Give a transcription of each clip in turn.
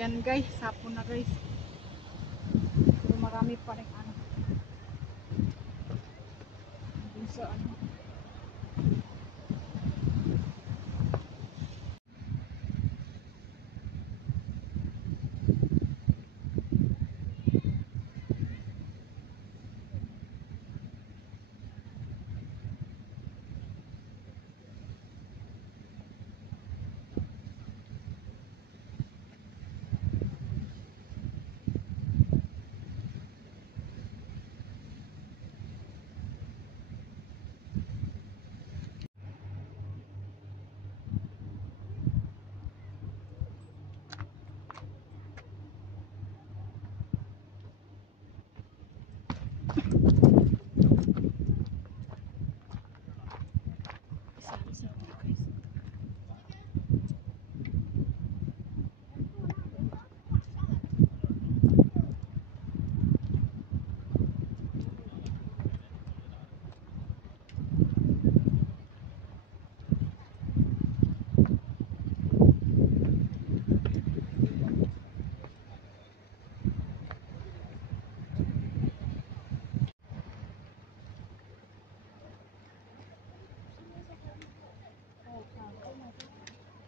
Ayan guys, hapon na guys. Pero marami pa rin ano. Dun sa ano.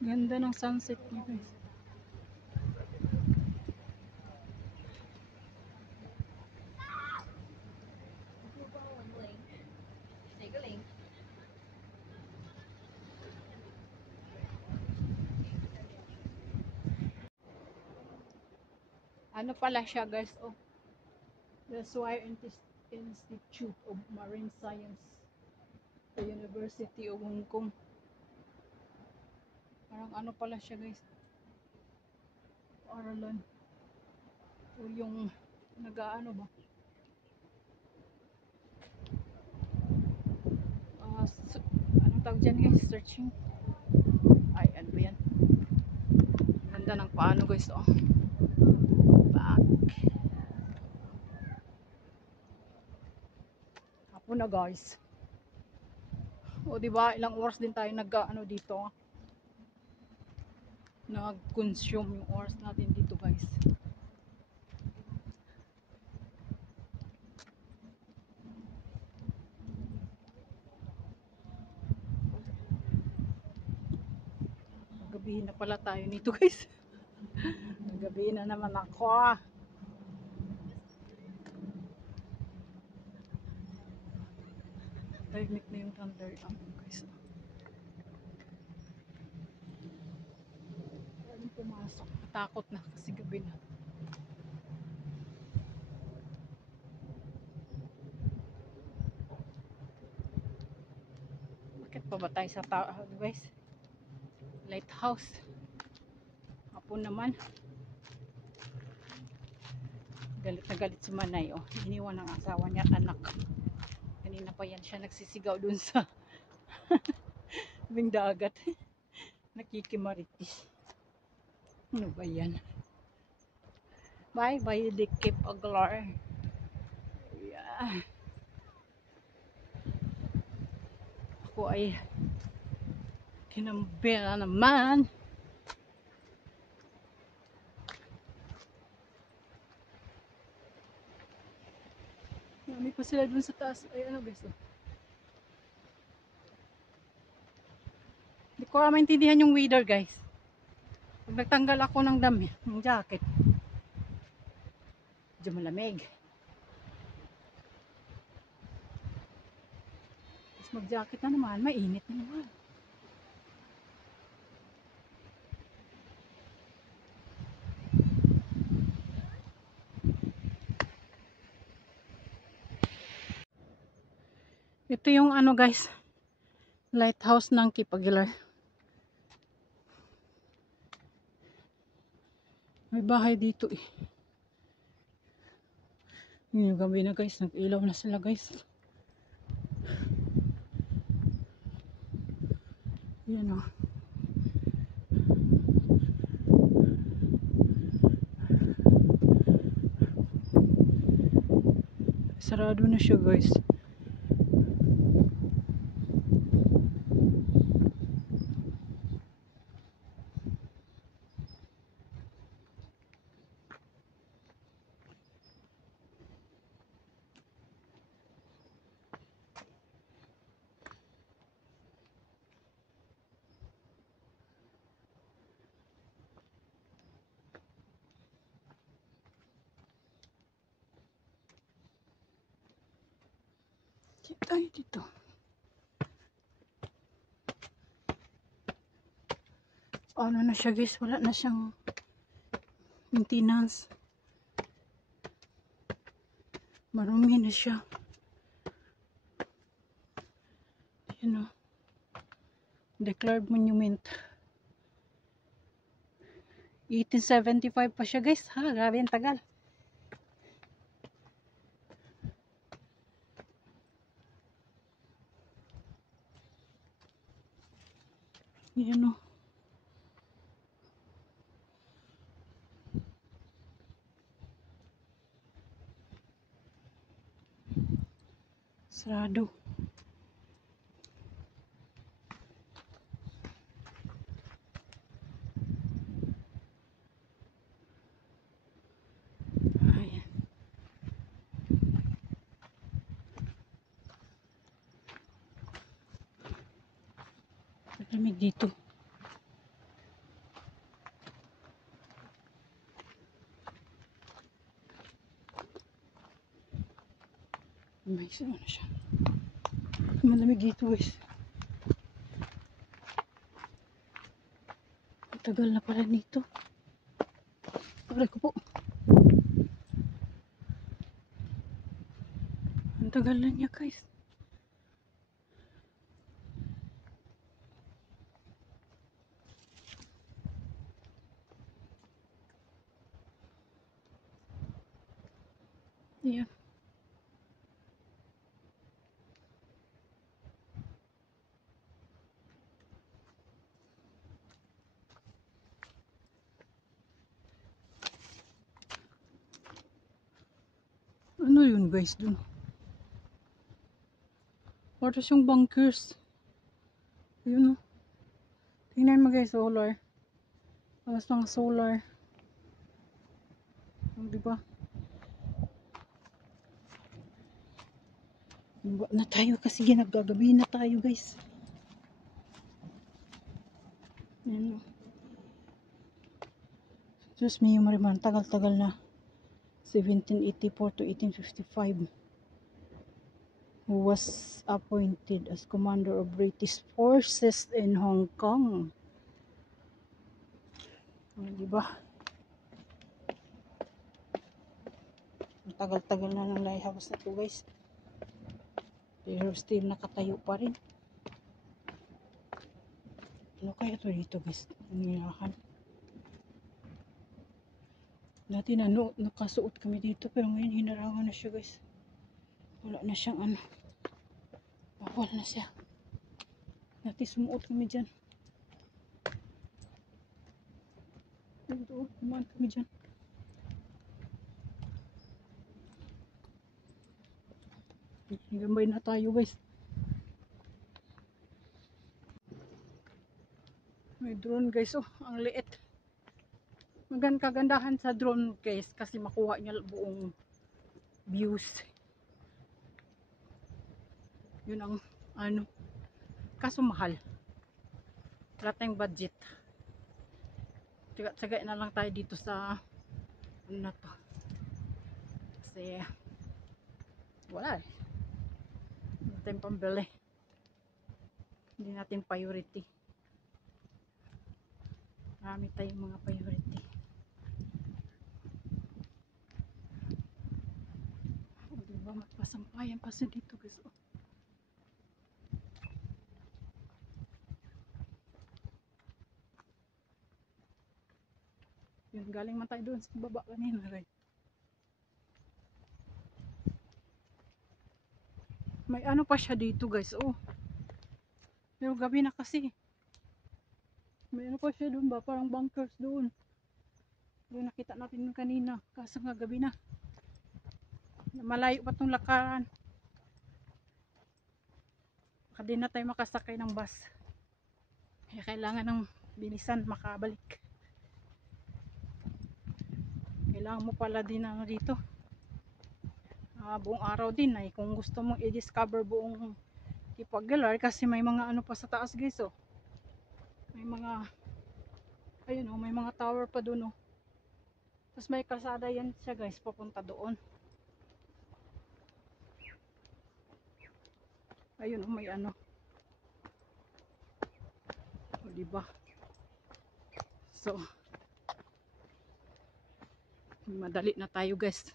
Ganda ng sunset niya guys. Ano pala siya guys, oh. The Swire Institute of Marine Science, the University of Hong Kong. Parang ano pala siya guys, aralan o yung nag-aano ba, ano tawag dyan guys, searching. Ay ano ba yan, ganda ng paano guys, oh. Back hapon na guys, o diba ilang oras din tayo nag-ano dito, nag-consume yung oras natin dito guys. Gabi na pala tayo nito guys. Gabi na naman ako. Tahimik na yung thunder guys. Ayun, pumasok. Natakot na kasi gabi na. Bakit pa ba tayo sa guys? Lighthouse. Hapon naman. Galit na galit si Manay, oh. Iniwan ng asawa niya at anak. Kanina pa yan siya nagsisigaw dun sa bing dagat. Nakikimaritis. Ano ba yan? Bye bye, the Cape Aglar. Yeah. Ako ay kinambira naman. Marami pa sila dun sa taas. Ay ano guys, oh. Hindi ko maintindihan yung weather guys. Pag nagtanggal ako ng dami, ng jacket, medyo malamig. Tapos mag jacket na naman, mainit na naman. Ito yung ano guys, lighthouse ng Cape Aguilar. May bahay dito eh. Yung gabi na guys, nag-ilaw na sila guys. Yan o. Sarado na siya guys. Kita tayo dito. Ano na siya guys, wala na siyang maintenance. Marumi na siya. Yun o. Declared monument. 1875 pa siya guys. Ha, grabe ang tagal. Yan o. Sarado. Ayan. Lamig dito. May isa na siya. Malamig dito guys. Ang tagal na pala nito. Aray ko po. Ang tagal na niya guys. Ayan. Ano yun guys dun? Para siyang bunkers. Ayun o. Tingnan mo guys, solar. Alas mga solar. Diba? Iba na tayo kasi ginagagabi na tayo guys. Ayan o. Diyos me, mariman, tagal-tagal na. 1784 to 1855. Who was appointed as commander of British forces in Hong Kong. Diba? Ang tagal-tagal na ng lighthouse na to guys. Pero still nakatayo pa rin. Ano kaya ito dito guys? Nirahan. Dati nakasuot kami dito pero ngayon hinarangan na siya guys. Wala na siyang ano. Bawal na siya. Dati sumuot kami dyan. Dito, kumaan kami dyan. Gambay na tayo guys. May drone guys oh, ang liit. Kagandahan sa drone guys kasi makuha niya buong views. Yun ang ano. Kaso mahal. Wala tayong budget. Tsaga-tsaga na lang tayo dito sa ano na to. Kasi wala eh. Hindi tayong pambili. Hindi natin priority. Marami tayong mga priority. Diba magpasampayan pa sa dito guys. Oh. Yun, galing man tayo doon sa baba kanina guys. May ano pa siya dito guys. Oh. Pero gabi na kasi. May ano pa siya doon ba? Parang bunkers doon. Doon nakita natin yung kanina. Kaso nga gabi na. Malayo pa itong lakaran. Baka di na tayo makasakay ng bus. Kaya kailangan ng bilisan makabalik. Kailangan mo pala din ano dito. Buong araw din ay kung gusto mong i-discover buong Cape Aguilar kasi may mga ano pa sa taas guys oh. May mga ayun oh, may mga tower pa doon oh. Tapos may kalsada yan siya guys papunta doon. Ayun, may ano. O, diba? So, madali na tayo guys.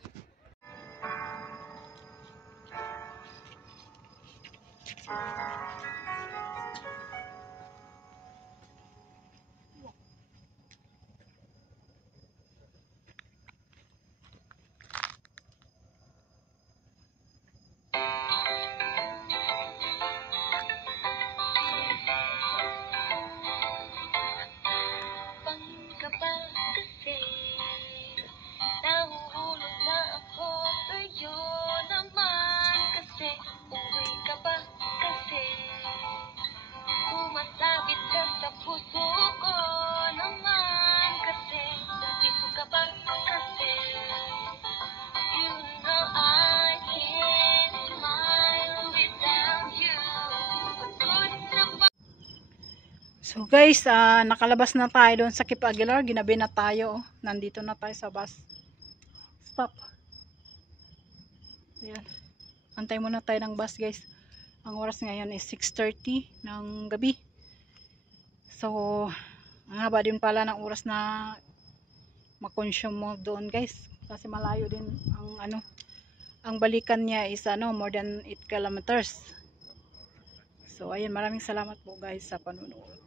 So guys, nakalabas na tayo doon sa Kip Aguilar. Ginabi na tayo. Nandito na tayo sa bus stop. Ayan. Antay muna tayo ng bus guys. Ang oras ngayon is 6:30 ng gabi. So, ang haba din pala ng oras na makonsume mo doon guys. Kasi malayo din ang ano. Ang balikan niya is more than 8 kilometers. So, ayun, maraming salamat po guys sa panonood.